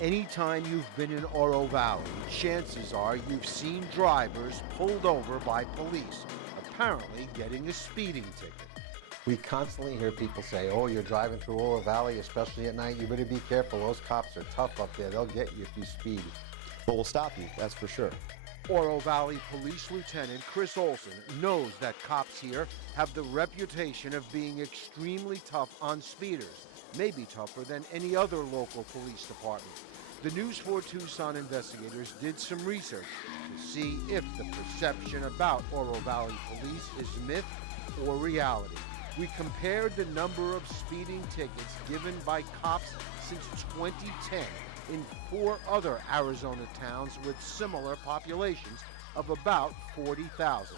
Anytime you've been in Oro Valley, chances are you've seen drivers pulled over by police, apparently getting a speeding ticket. We constantly hear people say, oh, you're driving through Oro Valley, especially at night, you better be careful. Those cops are tough up there. They'll get you if you speed. But we'll stop you, that's for sure. Oro Valley Police Lieutenant Chris Olson knows that cops here have the reputation of being extremely tough on speeders, maybe tougher than any other local police department. The News 4 Tucson investigators did some research to see if the perception about Oro Valley Police is myth or reality. We compared the number of speeding tickets given by cops since 2010 in 4 other Arizona towns with similar populations of about 40,000.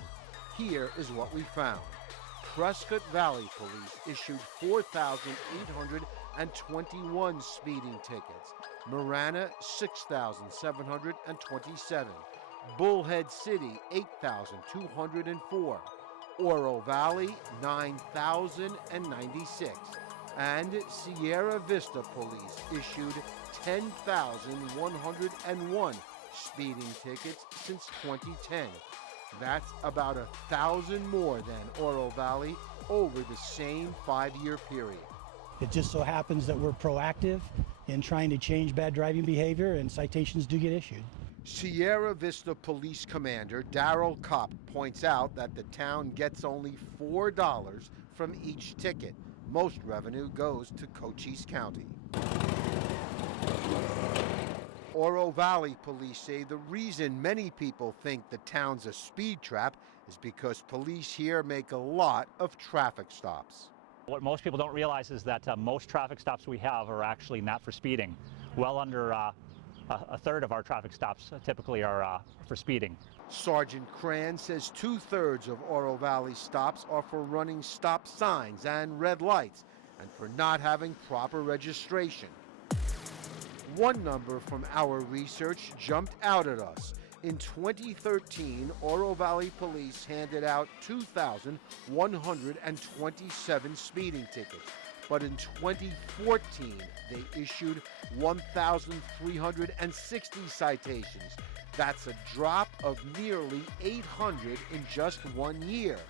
Here is what we found. Prescott Valley Police issued 4,821 speeding tickets. Marana, 6,727. Bullhead City, 8,204. Oro Valley, 9,096. And Sierra Vista Police issued 10,101 speeding tickets since 2010. That's about 1,000 more than Oro Valley over the same 5-year period. It just so happens that we're proactive in trying to change bad driving behavior, and citations do get issued. Sierra Vista Police Commander Darrell Kopp points out that the town gets only $4 from each ticket. Most revenue goes to Cochise County. Oro Valley police say the reason many people think the town's a speed trap is because police here make a lot of traffic stops. What most people don't realize is that most traffic stops we have are actually not for speeding. Well under a third of our traffic stops typically are for speeding. Sergeant Cran says 2/3 of Oro Valley stops are for running stop signs and red lights and for not having proper registration. One number from our research jumped out at us. In 2013, Oro Valley Police handed out 2,127 speeding tickets. But in 2014, they issued 1,360 citations. That's a drop of nearly 800 in just 1 year.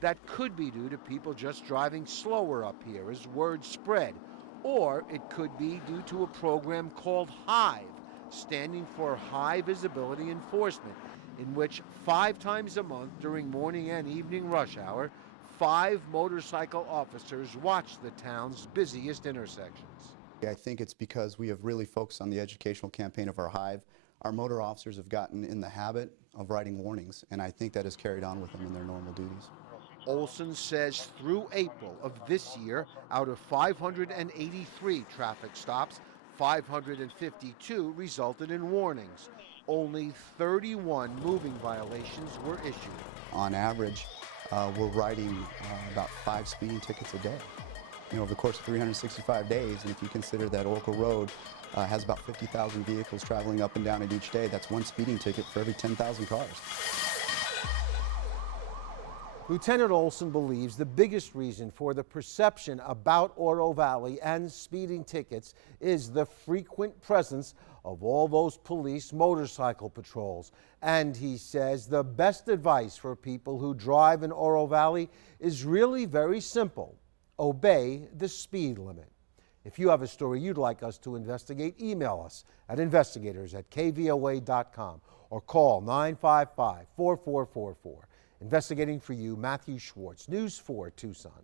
That could be due to people just driving slower up here as word spread. Or it could be due to a program called HIVE, standing for High Visibility Enforcement, in which 5 times a month during morning and evening rush hour, 5 motorcycle officers watch the town's busiest intersections. I think it's because we have really focused on the educational campaign of our HIVE. Our motor officers have gotten in the habit of writing warnings, and I think that has carried on with them in their normal duties. Olson says through April of this year, out of 583 traffic stops, 552 resulted in warnings. Only 31 moving violations were issued. On average, we're writing about 5 speeding tickets a day. Over the course of 365 days, and if you consider that Oracle Road has about 50,000 vehicles traveling up and down it each day, that's 1 speeding ticket for every 10,000 cars. Lieutenant Olson believes the biggest reason for the perception about Oro Valley and speeding tickets is the frequent presence of all those police motorcycle patrols. And he says the best advice for people who drive in Oro Valley is really very simple. Obey the speed limit. If you have a story you'd like us to investigate, email us at investigators@kvoa.com or call 955-4444. Investigating for you, Matthew Schwartz, News 4 Tucson.